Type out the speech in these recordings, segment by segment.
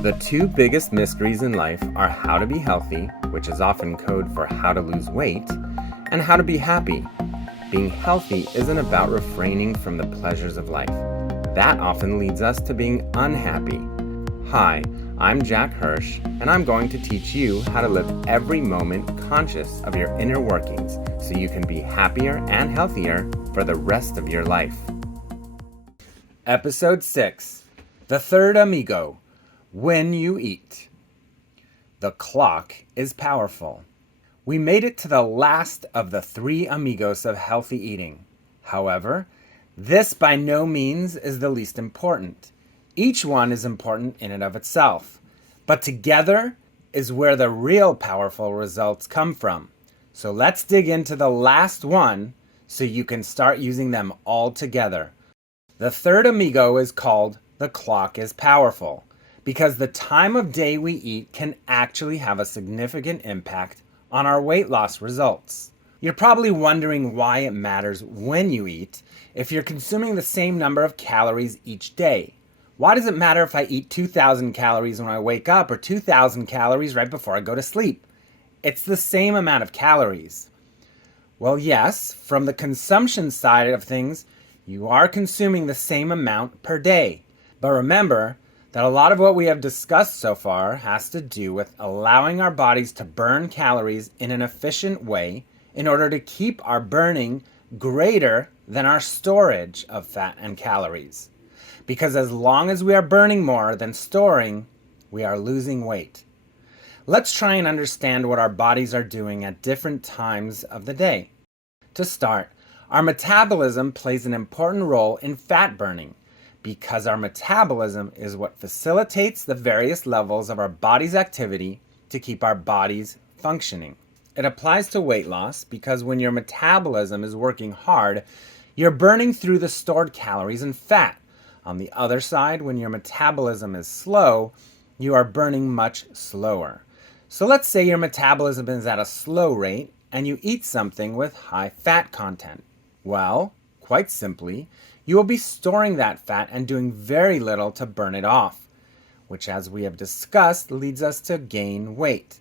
The two biggest mysteries in life are how to be healthy, which is often code for how to lose weight, and how to be happy. Being healthy isn't about refraining from the pleasures of life. That often leads us to being unhappy. Hi, I'm Jack Hirsch, and I'm going to teach you how to live every moment conscious of your inner workings so you can be happier and healthier for the rest of your life. Episode 6, The Third Amigo, When You Eat. The clock is powerful. We made it to the last of the Three Amigos of healthy eating. However, this by no means is the least important. Each one is important in and of itself, but together is where the real powerful results come from. So let's dig into the last one so you can start using them all together. The third amigo is called the clock is powerful because the time of day we eat can actually have a significant impact on our weight loss results. You're probably wondering why it matters when you eat if you're consuming the same number of calories each day. Why does it matter if I eat 2,000 calories when I wake up or 2,000 calories right before I go to sleep? It's the same amount of calories. Well, yes, from the consumption side of things, you are consuming the same amount per day. But remember that a lot of what we have discussed so far has to do with allowing our bodies to burn calories in an efficient way in order to keep our burning greater than our storage of fat and calories. Because as long as we are burning more than storing, we are losing weight. Let's try and understand what our bodies are doing at different times of the day. To start, our metabolism plays an important role in fat burning because our metabolism is what facilitates the various levels of our body's activity to keep our bodies functioning. It applies to weight loss because when your metabolism is working hard, you're burning through the stored calories and fat. On the other side, when your metabolism is slow, you are burning much slower. So let's say your metabolism is at a slow rate and you eat something with high fat content. Well, quite simply, you will be storing that fat and doing very little to burn it off, which as we have discussed leads us to gain weight.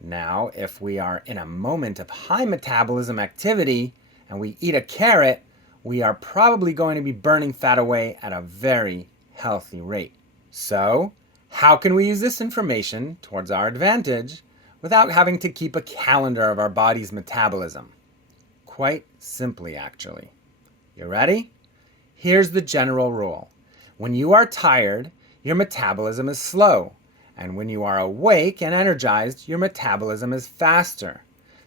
Now, if we are in a moment of high metabolism activity and we eat a carrot, we are probably going to be burning fat away at a very healthy rate. So, how can we use this information towards our advantage without having to keep a calendar of our body's metabolism? Quite simply, actually. You ready? Here's the general rule. When you are tired, your metabolism is slow. And when you are awake and energized, your metabolism is faster.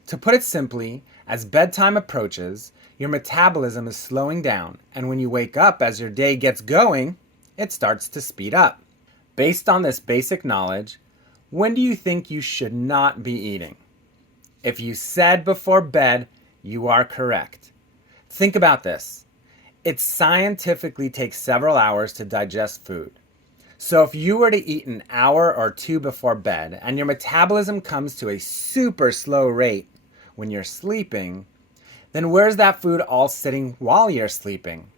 To put it simply, as bedtime approaches, your metabolism is slowing down. And when you wake up as your day gets going, it starts to speed up. Based on this basic knowledge, when do you think you should not be eating? If you said before bed, you are correct. Think about this. It scientifically takes several hours to digest food. So if you were to eat an hour or two before bed and your metabolism comes to a super slow rate when you're sleeping, then where's that food all sitting while you're sleeping?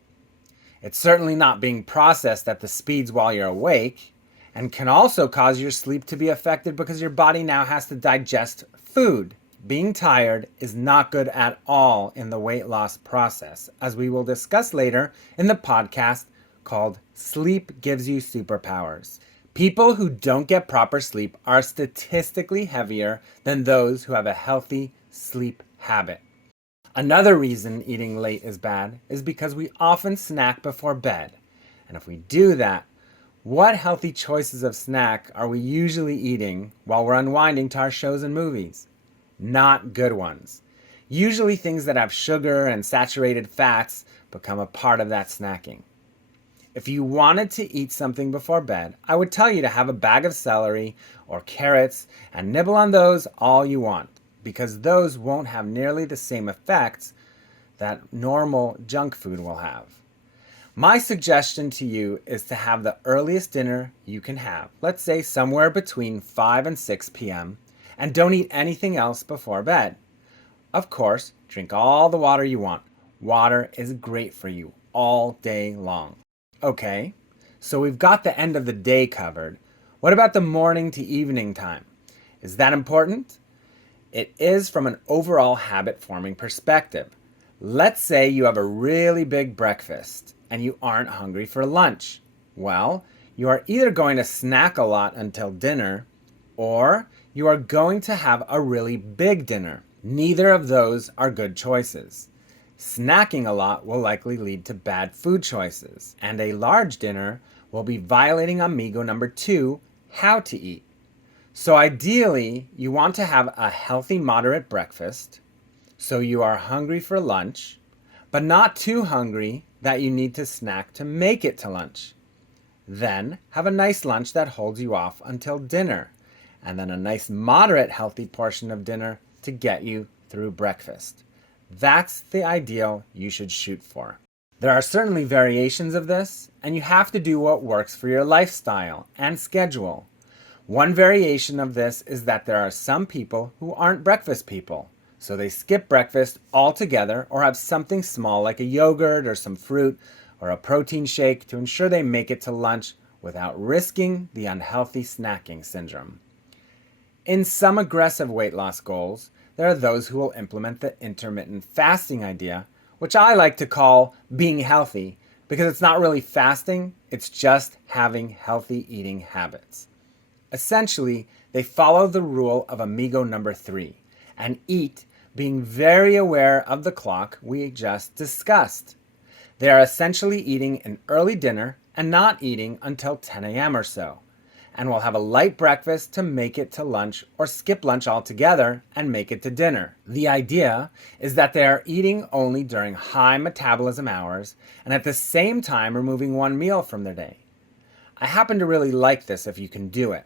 It's certainly not being processed at the speeds while you're awake and can also cause your sleep to be affected because your body now has to digest food. Being tired is not good at all in the weight loss process, as we will discuss later in the podcast called Sleep Gives You Superpowers. People who don't get proper sleep are statistically heavier than those who have a healthy sleep habit. Another reason eating late is bad is because we often snack before bed. And if we do that, what healthy choices of snack are we usually eating while we're unwinding to our shows and movies? Not good ones. Usually things that have sugar and saturated fats become a part of that snacking. If you wanted to eat something before bed, I would tell you to have a bag of celery or carrots and nibble on those all you want, because those won't have nearly the same effects that normal junk food will have. My suggestion to you is to have the earliest dinner you can have, let's say somewhere between 5 and 6 p.m., and don't eat anything else before bed. Of course, drink all the water you want. Water is great for you all day long. Okay, so we've got the end of the day covered. What about the morning to evening time? Is that important? It is from an overall habit-forming perspective. Let's say you have a really big breakfast and you aren't hungry for lunch. Well, you are either going to snack a lot until dinner, or you are going to have a really big dinner. Neither of those are good choices. Snacking a lot will likely lead to bad food choices, and a large dinner will be violating Amigo number 2, how to eat. So ideally, you want to have a healthy, moderate breakfast, so you are hungry for lunch, but not too hungry that you need to snack to make it to lunch. Then have a nice lunch that holds you off until dinner, and then a nice moderate healthy portion of dinner to get you through breakfast. That's the ideal you should shoot for. There are certainly variations of this, and you have to do what works for your lifestyle and schedule. One variation of this is that there are some people who aren't breakfast people, so they skip breakfast altogether or have something small like a yogurt or some fruit or a protein shake to ensure they make it to lunch without risking the unhealthy snacking syndrome. In some aggressive weight loss goals, there are those who will implement the intermittent fasting idea, which I like to call being healthy, because it's not really fasting, it's just having healthy eating habits. Essentially, they follow the rule of Amigo number 3 and eat being very aware of the clock we just discussed. They are essentially eating an early dinner and not eating until 10 a.m. or so, and will have a light breakfast to make it to lunch or skip lunch altogether and make it to dinner. The idea is that they are eating only during high metabolism hours and at the same time removing one meal from their day. I happen to really like this if you can do it,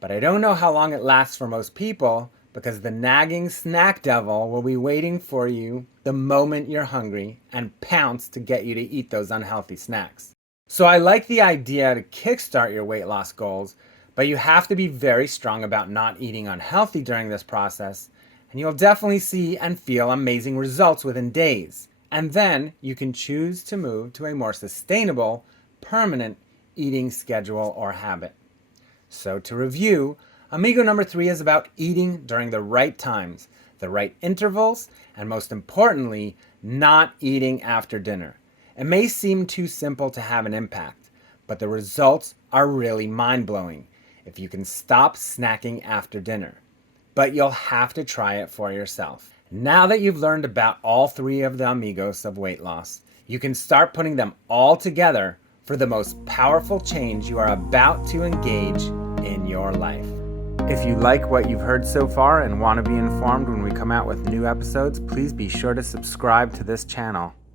but I don't know how long it lasts for most people because the nagging snack devil will be waiting for you the moment you're hungry and pounce to get you to eat those unhealthy snacks. So I like the idea to kickstart your weight loss goals, but you have to be very strong about not eating unhealthy during this process, and you'll definitely see and feel amazing results within days. And then you can choose to move to a more sustainable, permanent eating schedule or habit. So to review, Amigo number 3 is about eating during the right times, the right intervals, and most importantly, not eating after dinner. It may seem too simple to have an impact, but the results are really mind-blowing if you can stop snacking after dinner. But you'll have to try it for yourself. Now that you've learned about all 3 of the Amigos of weight loss, you can start putting them all together for the most powerful change you are about to engage in your life. If you like what you've heard so far and want to be informed when we come out with new episodes, please be sure to subscribe to this channel.